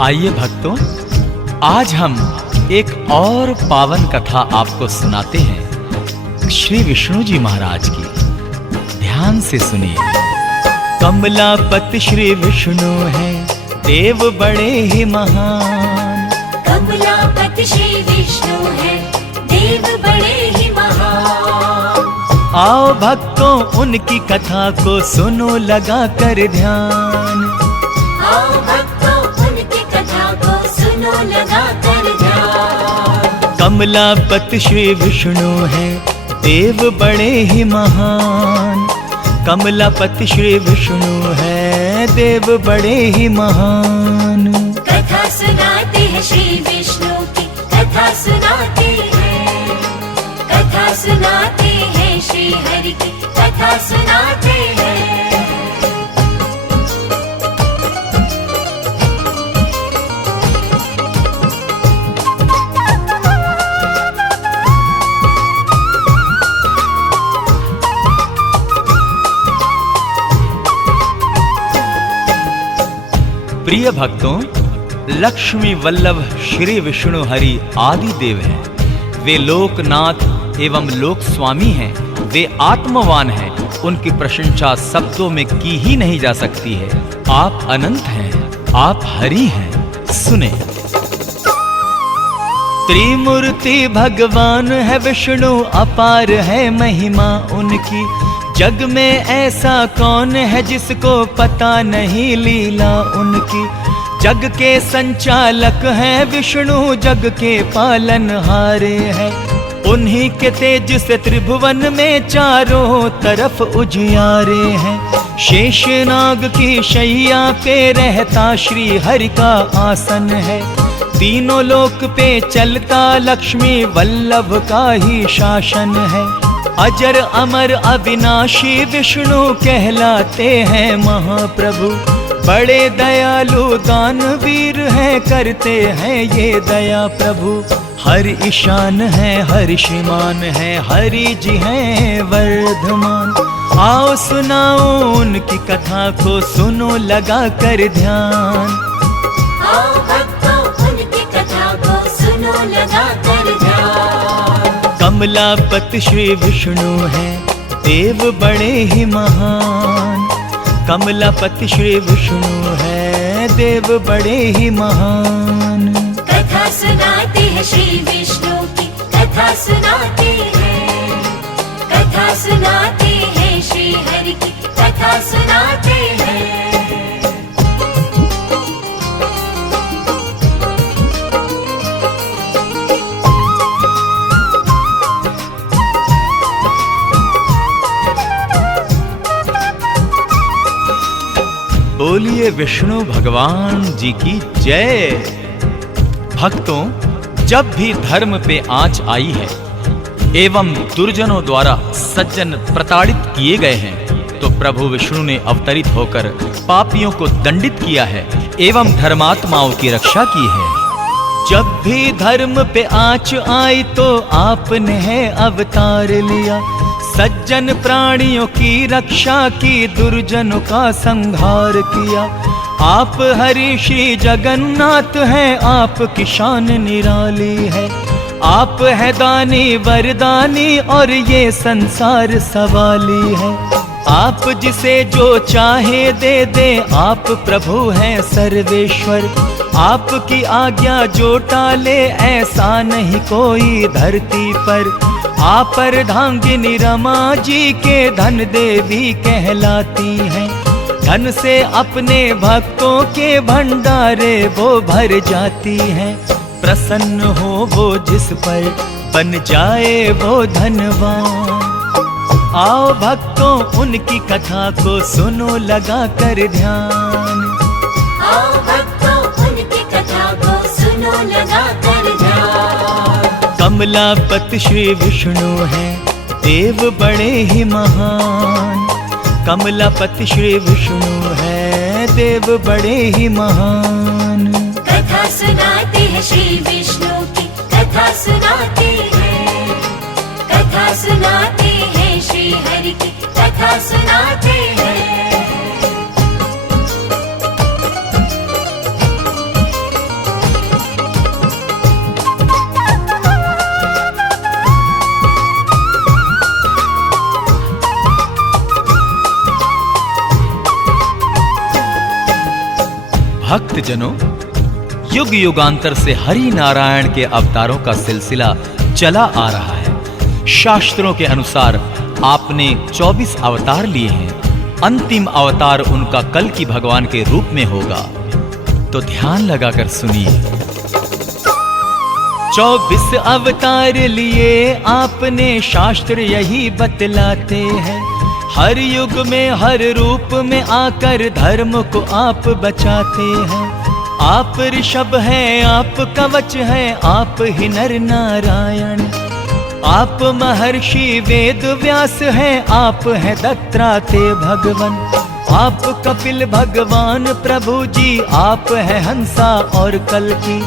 आइए भक्तों, आज हम एक और पावन कथा आपको सुनाते हैं श्री विष्णु जी महाराज की। ध्यान से सुनिए। कमलापति श्री विष्णु हैं, देव बड़े ही महान। कमलापति श्री विष्णु हैं, देव बड़े ही महान। आओ भक्तों, उनकी कथा को सुनो लगा कर ध्यान। आओ भक्तों, उनकी कथा को सुनो लगा कर ध्यान। कमलापति श्री विष्णु हैं, देव बड़े ही महान। कमलापति श्री विष्णु हैं, देव बड़े ही महान। कथा सुनाते हैं श्री विष्णु की, कथा सुनाते हैं। कथा सुनाते हैं श्री हरि की, कथा सुनाते हैं। प्रिय भक्तों, लक्ष्मी वल्लभ श्री विष्णु हरि आदि देव हैं। वे लोकनाथ एवं लोक स्वामी हैं। वे आत्मवान हैं। उनकी प्रशंसा शब्दों में की ही नहीं जा सकती है। आप अनंत हैं, आप हरि हैं। सुने। त्रिमूर्ति भगवान है विष्णु, अपार है महिमा उनकी। जग में ऐसा कौन है जिसको पता नहीं लीला उनकी। जग के संचालक हैं विष्णु, जग के पालनहारे हैं। उन्हीं के तेज से त्रिभुवन में चारों तरफ उजियारे हैं। शेषनाग की शैया पे रहता श्री हरि का आसन है। तीनों लोक पे चलता लक्ष्मी वल्लभ का ही शासन है। अजर अमर अविनाशी विष्णु कहलाते हैं महाप्रभु। बड़े दयालु दानवीर हैं, करते हैं ये दया प्रभु। हर ईशान है, हर श्रीमान है, हरि जी हैं वर्धमान। आओ सुनाओ उनकी कथा को, सुनो लगा कर ध्यान। आओ भक्तों, उनकी कथा को सुनो लगा कर ध्यान। कमलापति श्री विष्णु हैं, देव बड़े ही महान। कमलापति श्री विष्णु हैं, देव बड़े ही महान। कथा सुनाते हैं श्री विष्णु की, कथा सुनाते हैं। कथा सुनाते हैं श्री हरि की, कथा सुनाते हैं। बोलिए विष्णु भगवान जी की जय। भक्तों, जब भी धर्म पे आंच आई है एवं दुर्जनों द्वारा सज्जन प्रताड़ित किए गए हैं, तो प्रभु विष्णु ने अवतरित होकर पापियों को दंडित किया है एवं धर्मात्माओं की रक्षा की है। जब भी धर्म पे आंच आई तो आपने है अवतार लिया। सज्जन प्राणियों की रक्षा की, दुर्जनों का संहार किया। आप हरि श्री जगन्नाथ हैं, आपकी शान निराली है। आप है दानी वरदानी और ये संसार सवाली है। आप जिसे जो चाहे दे दे, आप प्रभु हैं सर्वेश्वर। आपकी आज्ञा जो टाले, ऐसा नहीं कोई धरती पर। आप अर्धांगिनी रमा जी के धन देवी कहलाती हैं। धन से अपने भक्तों के भंडारे वो भर जाती हैं। प्रसन्न हो वो जिस पर, बन जाए वो धनवान। आओ भक्तों, उनकी कथा को सुनो लगा कर ध्यान। आओ भक्तों, उनकी कथा को सुनो लगा कर ध्यान। कमलापति श्री विष्णु हैं, देव बड़े ही महान। कमलापति श्री विष्णु हैं, देव बड़े ही महान। कथा सुनाते हैं श्री विष्णु की, कथा सुनाते हैं। कथा सुनाते हैं श्री हरि की, कथा सुनाते हैं। भक्त जनों, युग युगांतर से हरि नारायण के अवतारों का सिलसिला चला आ रहा है। शास्त्रों के अनुसार आपने 24 अवतार लिए हैं। अंतिम अवतार उनका कल की भगवान के रूप में होगा। तो ध्यान लगाकर सुनिए। 24 अवतार लिए आपने, शास्त्र यही बतलाते हैं। हर युग में हर रूप में आकर धर्म को आप बचाते हैं। आप ऋषभ हैं, आप कवच हैं, आप ही नर नारायण। आप महर्षि वेद व्यास हैं, आप हैं दत्तात्रेय भगवान। आप कपिल भगवान प्रभु जी, आप हैं हंसा और कल्की।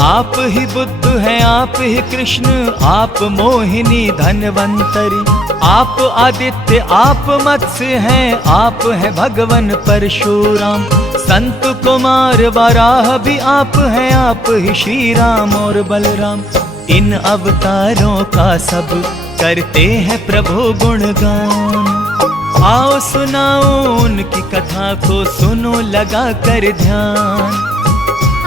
आप ही बुद्ध हैं, आप ही कृष्ण, आप मोहिनी धन्वंतरी। आप आदित्य, आप मत्स्य हैं, आप हैं भगवान परशुराम। संत कुमार वराह भी आप हैं, आप ही श्री राम और बलराम। इन अवतारों का सब करते हैं प्रभु गुणगान। आओ सुनाओ उनकी कथा को, सुनो लगा कर ध्यान।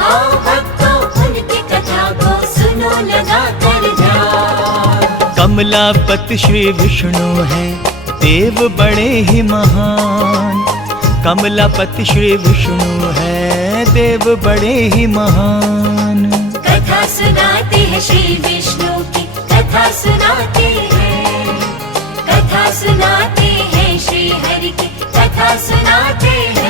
आओ भक्तों उनकी कथा को सुनो लगा कर ध्यान। कमलापति श्री विष्णु हैं, देव बड़े ही महान। कमलापति श्री विष्णु हैं, देव बड़े ही महान। कथा सुनाते हैं श्री विष्णु की, कथा सुनाते हैं। कथा सुनाते हैं श्री हरि की, कथा सुनाते हैं।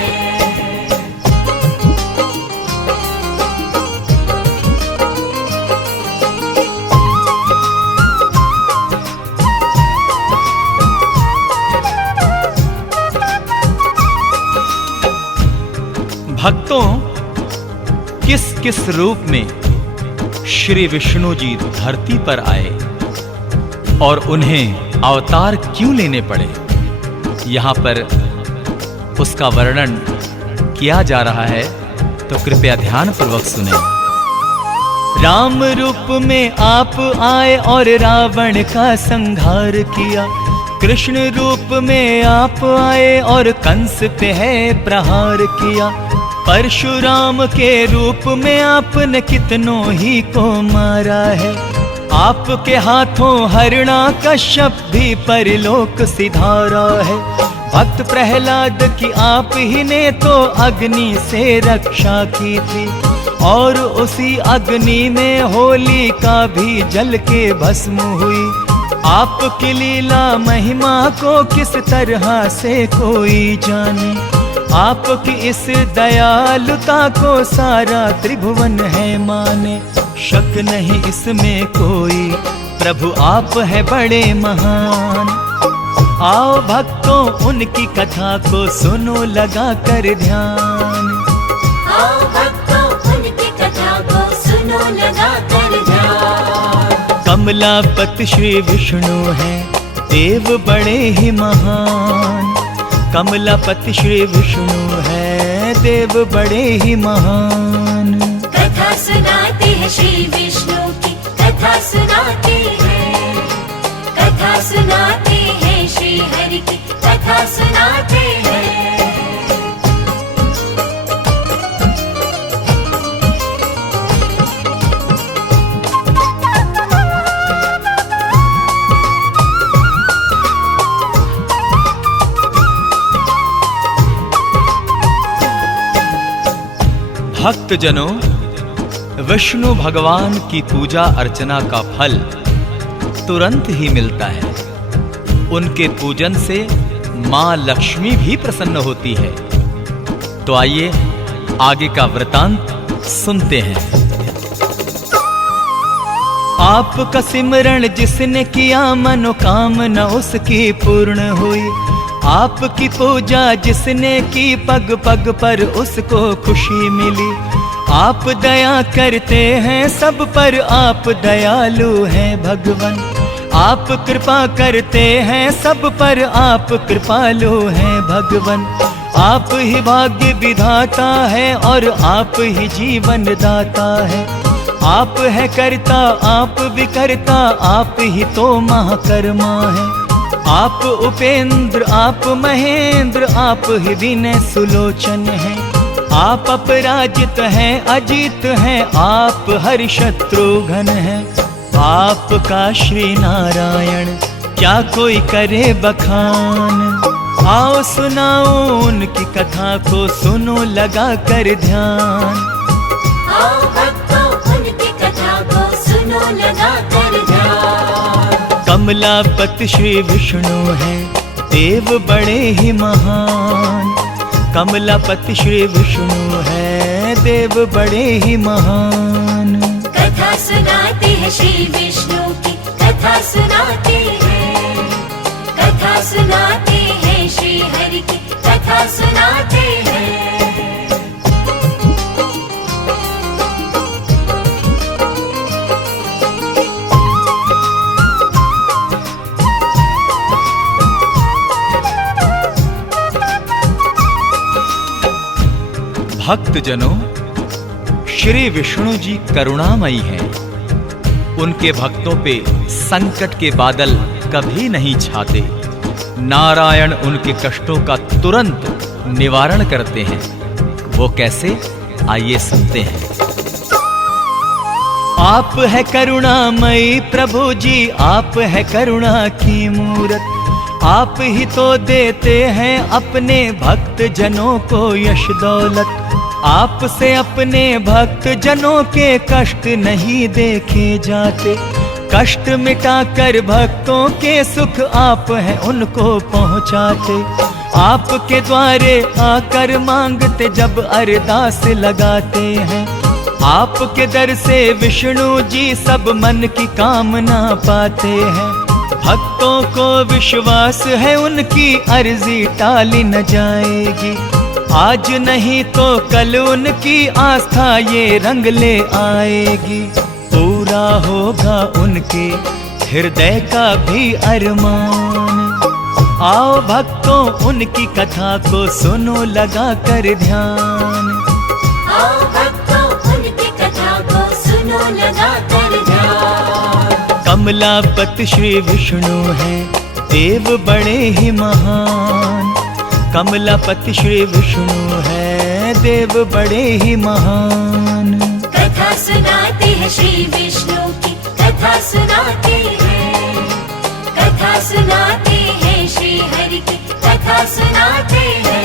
भक्तों, किस किस रूप में श्री विष्णु जी धरती पर आए और उन्हें अवतार क्यों लेने पड़े, यहाँ पर उसका वर्णन किया जा रहा है। तो कृपया ध्यान पूर्वक सुने। राम रूप में आप आए और रावण का संहार किया। कृष्ण रूप में आप आए और कंस पे है प्रहार किया। परशुराम के रूप में आपने कितनों ही को मारा है। आपके हाथों हिरण्यकश्यप भी परलोक सिधारा है। भक्त प्रहलाद की आप ही ने तो अग्नि से रक्षा की थी, और उसी अग्नि में होलिका भी जल के भस्म हुई। आपकी लीला महिमा को किस तरह से कोई जाने। आपकी इस दयालुता को सारा त्रिभुवन है माने। शक नहीं इसमें कोई, प्रभु आप है बड़े महान। आओ भक्तों उनकी कथा को सुनो लगा कर ध्यान। आओ भक्तों उनकी कथा को सुनो लगा कर ध्यान। कमलापति श्री विष्णु हैं, देव बड़े ही महान। कमलापति श्री विष्णु हैं, देव बड़े ही महान। कथा सुनाते हैं श्री विष्णु की, कथा सुनाते हैं। कथा सुनाते हैं श्री हरि की, कथा सुनाते हैं। भक्त जनों, विष्णु भगवान की पूजा अर्चना का फल तुरंत ही मिलता है। उनके पूजन से मां लक्ष्मी भी प्रसन्न होती है। तो आइए आगे का वृतांत सुनते हैं। आपका सिमरण जिसने किया, मनोकामना उसकी पूर्ण हुई। आपकी पूजा जिसने की, पग पग पर उसको खुशी मिली। आप दया करते हैं सब पर, आप दयालु हैं भगवान। आप कृपा करते हैं सब पर, आप कृपालु हैं भगवान। आप ही भाग्य विधाता है और आप ही जीवन दाता है। आप है करता, आप विकर्ता, आप ही तो महाकर्मा है। आप उपेंद्र, आप महेंद्र, आप ही विनय सुलोचन है। आप अपराजित हैं, अजीत हैं, आप हरि शत्रुघ्न हैं। आपका श्री नारायण क्या कोई करे बखान। आओ सुनाओ उनकी कथा को, सुनो लगा कर ध्यान। आओ भक्तों उनकी कथा को सुनो लगा कर ध्यान। कमलापति श्री विष्णु हैं, देव बड़े ही महान। कमलापति श्री विष्णु हैं, देव बड़े ही महान। कथा सुनाते हैं श्री विष्णु की, कथा सुनाते हैं। कथा सुनाते हैं श्री हरि की, कथा सुनाते हैं। भक्तजनों, श्री विष्णु जी करुणामयी हैं। उनके भक्तों पे संकट के बादल कभी नहीं छाते। नारायण उनके कष्टों का तुरंत निवारण करते हैं। वो कैसे, आइए सुनते हैं। आप है करुणामयी प्रभु जी, आप है करुणा की मूरत। आप ही तो देते हैं अपने भक्त जनों को यश दौलत। आपसे अपने भक्त जनों के कष्ट नहीं देखे जाते। कष्ट मिटाकर भक्तों के सुख आप हैं उनको पहुंचाते। आपके द्वारे आकर मांगते जब अरदास लगाते हैं। आपके दर से विष्णु जी सब मन की कामना पाते हैं। भक्तों को विश्वास है उनकी अर्जी टाली न जाएगी। आज नहीं तो कल उनकी आस्था ये रंग ले आएगी। पूरा होगा उनके हृदय का भी अरमान। आओ भक्तों उनकी कथा को सुनो लगा कर ध्यान। आओ भक्तों उनकी कथा को सुनो लगा कर ध्यान। कमलापति श्री विष्णु हैं, देव बड़े ही महान। कमलापति श्री विष्णु हैं, देव बड़े ही महान। कथा सुनाते हैं श्री विष्णु की, कथा सुनाते हैं। कथा सुनाते हैं श्री हरि की, कथा सुनाते हैं।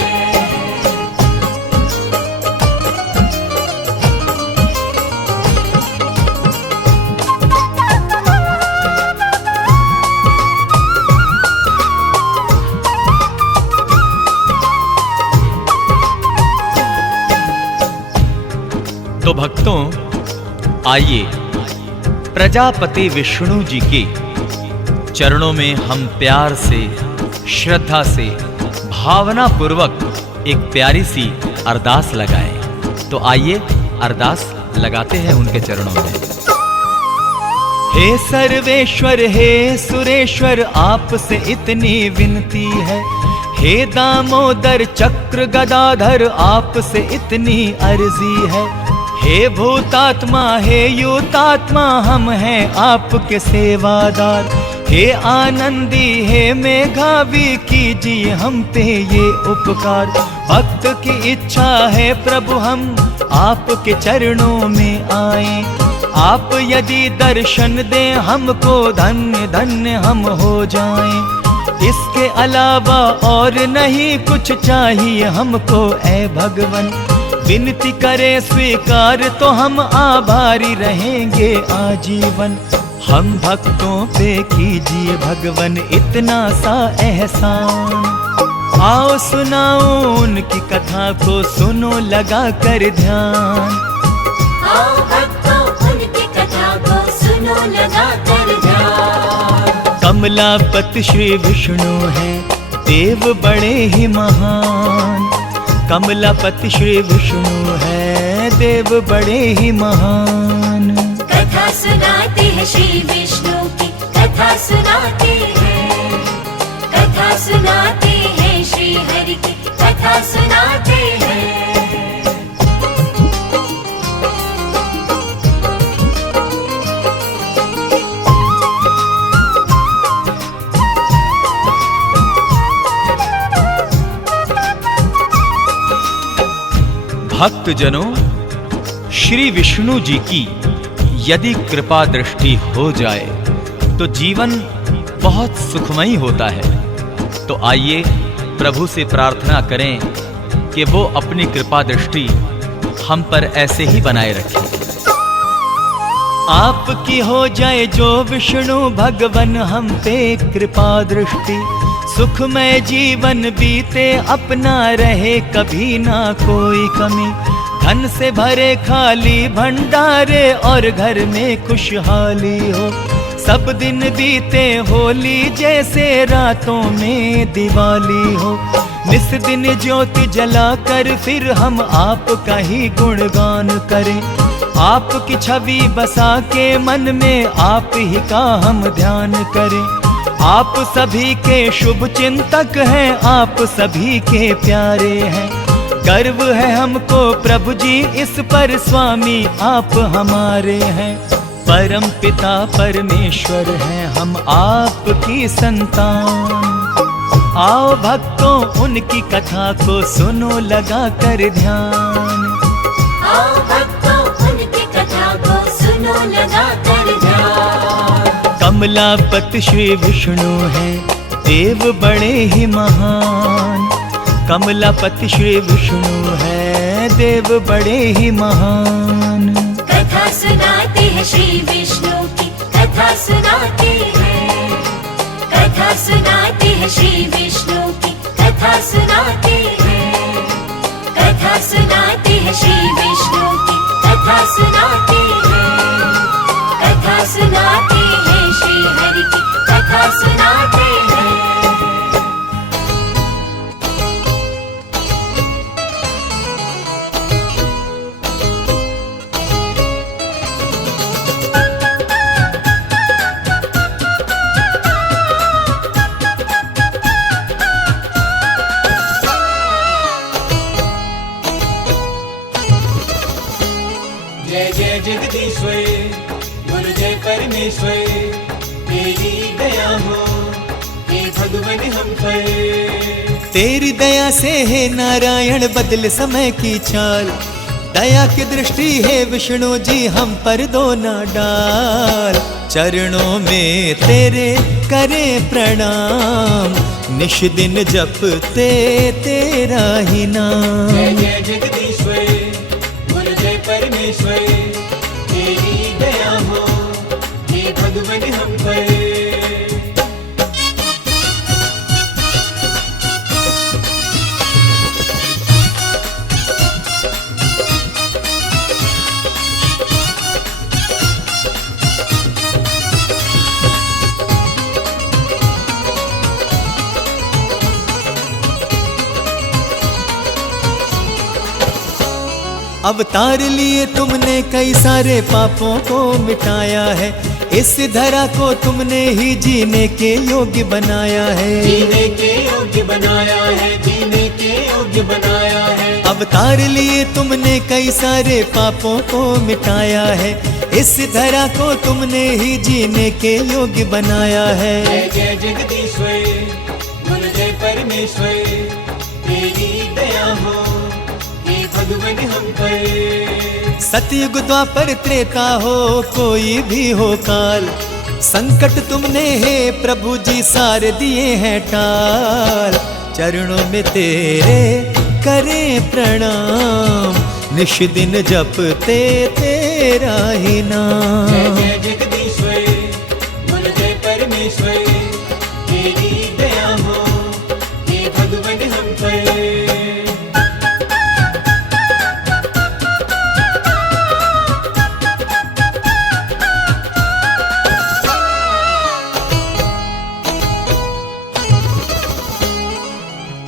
तो भक्तों, आइए प्रजापति विष्णु जी के चरणों में हम प्यार से, श्रद्धा से, भावना पूर्वक एक प्यारी सी अरदास लगाएं। तो आइए अरदास लगाते हैं उनके चरणों में। हे सर्वेश्वर, हे सुरेश्वर, आपसे इतनी विनती है। हे दामोदर चक्र गदाधर, आपसे इतनी अर्जी है। हे भूतात्मा, हे यूतात्मा, हम हैं आपके सेवादार। हे आनंदी, हे मेघावी, कीजिए हम पे ये उपकार। भक्त की इच्छा है प्रभु हम आपके चरणों में आए। आप यदि दर्शन दें हमको, धन्य धन्य हम हो जाएं। इसके अलावा और नहीं कुछ चाहिए हमको ऐ भगवन। विनती करे स्वीकार तो हम आभारी रहेंगे आजीवन। हम भक्तों पे कीजिए भगवन इतना सा एहसान। आओ सुनाओ उनकी कथा को, सुनो लगा कर ध्यान। आओ भक्तों उनकी कथा को सुनो लगा कर ध्यान। कमलापति श्री विष्णु हैं, देव बड़े ही महान। कमलापति श्री विष्णु हैं, देव बड़े ही महान। कथा सुनाते हैं श्री विष्णु की, कथा सुनाते हैं। कथा सुनाते हैं श्री हरि की, कथा सुनाते हैं। भक्तजनों, श्री विष्णु जी की यदि कृपा दृष्टि हो जाए तो जीवन बहुत सुखमयी होता है। तो आइए प्रभु से प्रार्थना करें कि वो अपनी कृपा दृष्टि हम पर ऐसे ही बनाए रखें। आपकी हो जाए जो विष्णु भगवन हम पे कृपा दृष्टि, सुखमय जीवन बीते अपना रहे कभी ना कोई कमी। धन से भरे खाली भंडारे और घर में खुशहाली हो, सब दिन बीते होली जैसे रातों में दिवाली हो। निस दिन ज्योति जलाकर फिर हम आपका ही गुणगान करें, आपकी छवि बसा के मन में आप ही का हम ध्यान करें। आप सभी के शुभ चिंतक हैं, आप सभी के प्यारे हैं। गर्व है हमको प्रभु जी इस पर, स्वामी आप हमारे हैं। परम पिता परमेश्वर हैं हम आपकी संतान। आओ भक्तों उनकी कथा को सुनो लगा कर ध्यान। आओ भक्तों उनकी कथा को सुनो लगा कर ध्यान। कमलापति श्री विष्णु हैं देव बड़े ही महान। कमलापति श्री विष्णु है देव बड़े ही महान। कथा सुनाते हैं श्री विष्णु की, कथा सुनाते हैं। कथा सुनाते हैं श्री विष्णु की, कथा सुनाते हैं। कथा सुनाते हैं श्री विष्णु की, कथा सुनाते हैं। कथा सुनाते हैं श्री हरि की, कथा सुनाते हैं। जय जय जगदीश्वर, गुरु जय परमेश्वर, तेरी दया हो हे भगवान हम पर। तेरी दया से है नारायण बदल समय की चाल, दया की दृष्टि है विष्णु जी हम पर दो ना डाल। चरणों में तेरे करें प्रणाम, निश दिन जपते तेरा ही नाम। जय जय जगदीश्वर, गुरु जय परमेश्वर, तेरी दया हो हे भगवान हम पर। अवतार लिए तुमने कई सारे पापों को मिटाया है, इस धरा को तुमने ही जीने के योग्य बनाया है। जीने के योग्य बनाया है, जीने के योग्य बनाया है। अवतार लिए तुमने कई सारे पापों को मिटाया है, इस धरा को तुमने ही जीने के योग्य बनाया है। जय जय जगदीश्वर, गुरु जय परमेश्वर, तेरी दया हो हे भगवान हम पर। सतयुग द्वापर त्रेता हो कोई भी हो काल, संकट तुमने है प्रभु जी सारे दिए हैं टाल। चरणों में तेरे करें प्रणाम, निश दिन जपते तेरा ही नाम। जय जय जगदीश्वर, गुरु जय परमेश्वर, तेरी दया हो हे भगवान हम पर।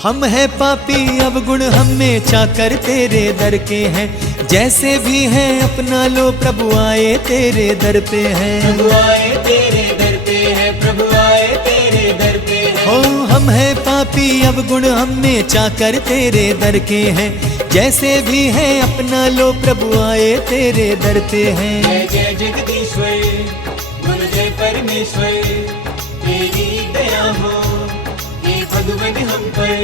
हम हैं पापी अवगुण हम में चाकर तेरे दर के हैं, जैसे भी हैं अपना लो प्रभु आए तेरे दर पे हैं। प्रभु आए तेरे दर पे है, प्रभु आए तेरे दर पे है। हो हम हैं पापी अवगुण हम में चाकर तेरे दर के हैं, जैसे भी हैं अपना लो प्रभु आए तेरे दर पे हैं। जय जय जगदीश्वर, गुरु जय परमेश्वर, तेरी दया हो हे भगवान हम पर।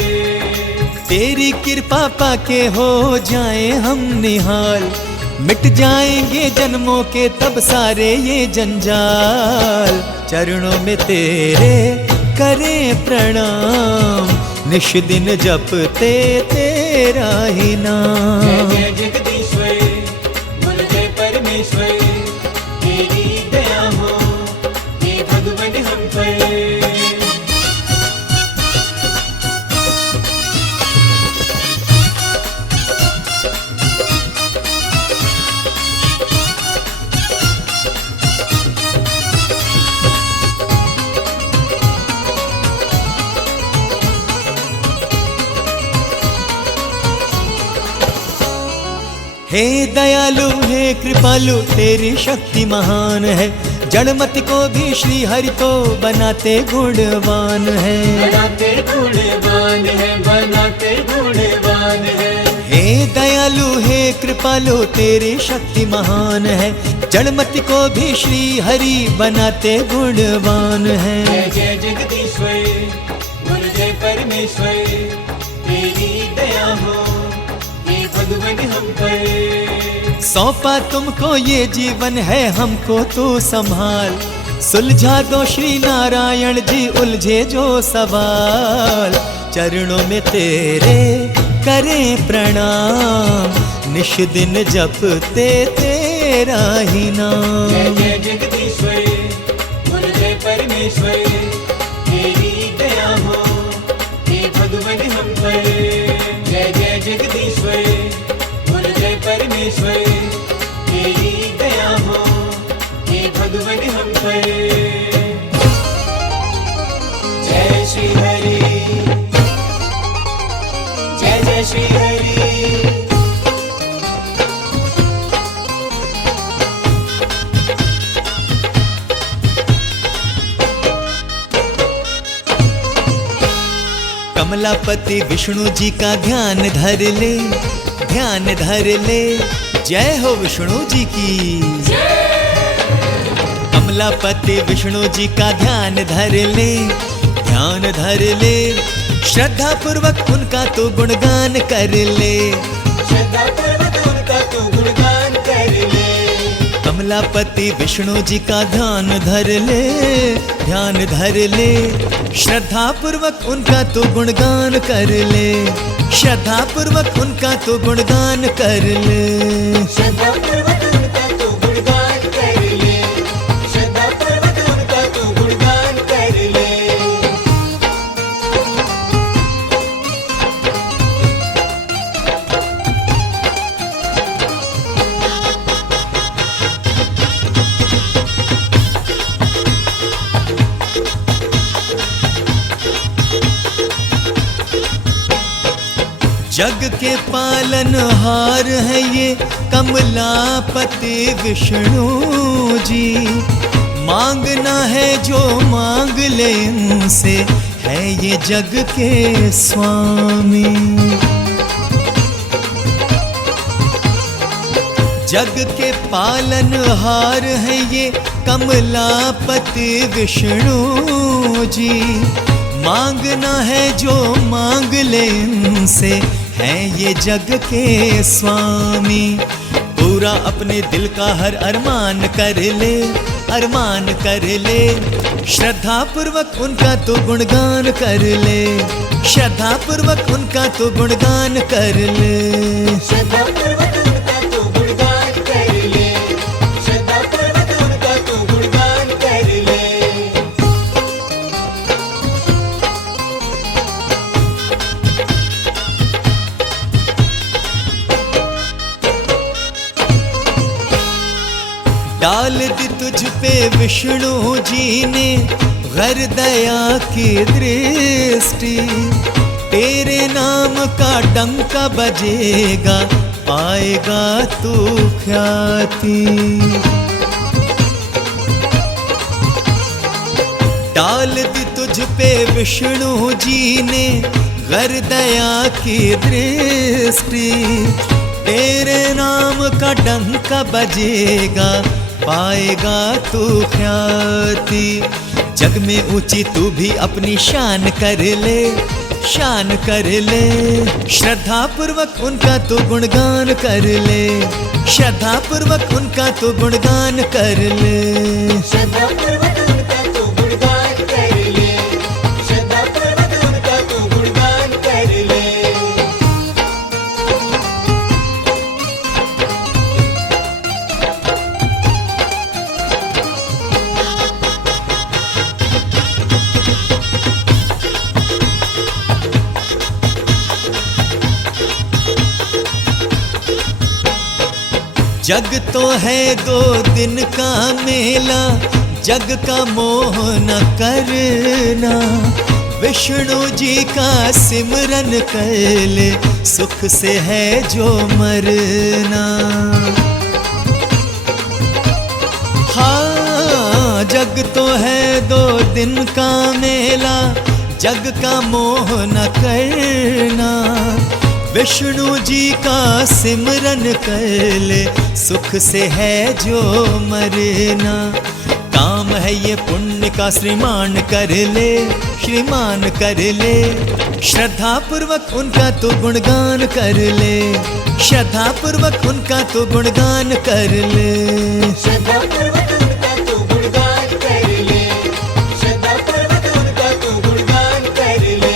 तेरी कृपा पाके हो जाए हम निहाल, मिट जाएंगे जन्मों के तब सारे ये जंजाल। चरणों में तेरे करें प्रणाम, निश दिन जपते तेरा ही नाम। जय जय जगदीश्वर बोल जय परमेश्वर, तेरी दया हो हे भगवान हम पर। हे दयालु हे कृपालु तेरी शक्ति महान है, जड़मति को भी श्री हरि तो बनाते गुणवान है। बनाते गुणवान है, बनाते गुणवान है। हे दयालु हे कृपालु तेरी शक्ति महान है, जड़मति को भी श्री हरि बनाते गुणवान है। जय जय जगदीश्वर बोल जय परमेश्वर, तेरी दया हो हे भगवान हम पर। सौंपा तुमको ये जीवन है हमको तो संभाल, सुलझा दो श्री नारायण जी उलझे जो सवाल। चरणों में तेरे करें प्रणाम, निश दिन जपते तेरा ही नाम। जय जय जगदीश्वर बोल जय परमेश्वर, तेरी दया हो हे भगवान हम पर। जय जय जगदीश्वर बोल जय परमेश्वर, तेरी दया हो हे भगवान हम पर। जय श्री हरि, जय जय श्री हरि। कमलापति विष्णु जी का ध्यान धर ले, ध्यान धर ले, जय हो विष्णु जी की। कमलापति विष्णु जी का ध्यान धर ले, ध्यान धर ले, श्रद्धा पूर्वक उनका तो गुणगान कर ले। श्रद्धा पूर्वक उनका तो गुणगान कर ले। कमलापति विष्णु जी का ध्यान धर ले, ध्यान धर ले, श्रद्धा पूर्वक उनका तो गुणगान कर ले। श्रद्धा पूर्वक उनका तो गुणगान कर ले। श्रद्धा पूर्वक उनका तो गुणगान कर ले। श्रद्धा पूर्वक उनका तो गुणगान कर ले। जग के पालनहार है ये कमलापति विष्णु जी, मांगना है जो मांग ले उनसे, है ये जग के स्वामी। जग के पालनहार है ये कमलापति विष्णु जी, मांगना है जो मांग ले उनसे, है ये जग के स्वामी। पूरा अपने दिल का हर अरमान कर ले, अरमान कर ले, श्रद्धा पूर्वक उनका तो गुणगान कर ले। श्रद्धा पूर्वक उनका तो गुणगान कर ले। श्रद्धा पूर्वक उनका तो गुणगान कर ले। श्रद्धा पूर्वक उनका तो गुणगान कर ले। डाल दी तुझ पे विष्णु जी ने घर दया की दृष्टि, तेरे नाम का डंका बजेगा पाएगा तू ख्याति। डाल दी तुझ पे विष्णु जी ने घर दया की दृष्टि, तेरे नाम का डंका बजेगा पाएगा तू ख्याति। जग में ऊंची तू भी अपनी शान कर ले, शान कर ले, श्रद्धा पूर्वक उनका तो गुणगान कर ले, श्रद्धा पूर्वक उनका तो गुणगान कर ले। श्रद्धा पूर्वक उनका तो गुणगान कर ले, श्रद्धा पूर्वक उनका तो गुणगान कर ले। जग तो है 2 दिन का मेला, जग का मोह न करना, विष्णु जी का सिमरन कर ले, सुख से है जो मरना। हाँ, जग तो है 2 दिन का मेला, जग का मोह न करना, विष्णु जी का सिमरन कर ले, सुख से है जो मरना। काम है ये पुण्य का श्रीमान कर ले, श्रीमान कर ले, श्रद्धा पूर्वक उनका तो गुणगान कर ले, श्रद्धा पूर्वक उनका तो गुणगान कर ले। श्रद्धा पूर्वक उनका तो गुणगान कर ले, श्रद्धा पूर्वक उनका तो गुणगान कर ले।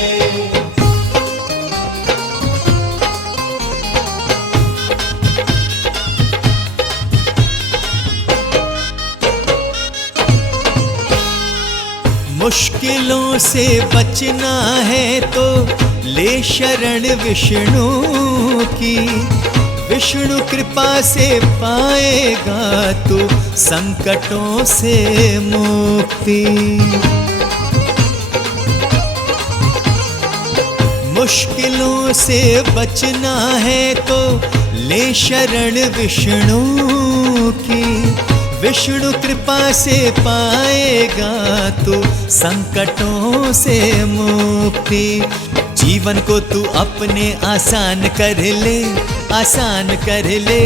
मुश्किलों से बचना है तो ले शरण विष्णु की, विष्णु कृपा से पाएगा तू संकटों से मुक्ति। मुश्किलों से बचना है तो ले शरण विष्णु की, विष्णु कृपा से पाएगा तू संकटों से मुक्ति। जीवन को तू अपने आसान कर ले, आसान कर ले,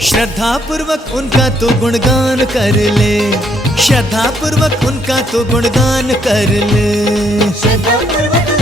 श्रद्धा पूर्वक उनका तो गुणगान कर ले, श्रद्धा पूर्वक उनका तो गुणगान कर ले। श्रद्धा पूर्वक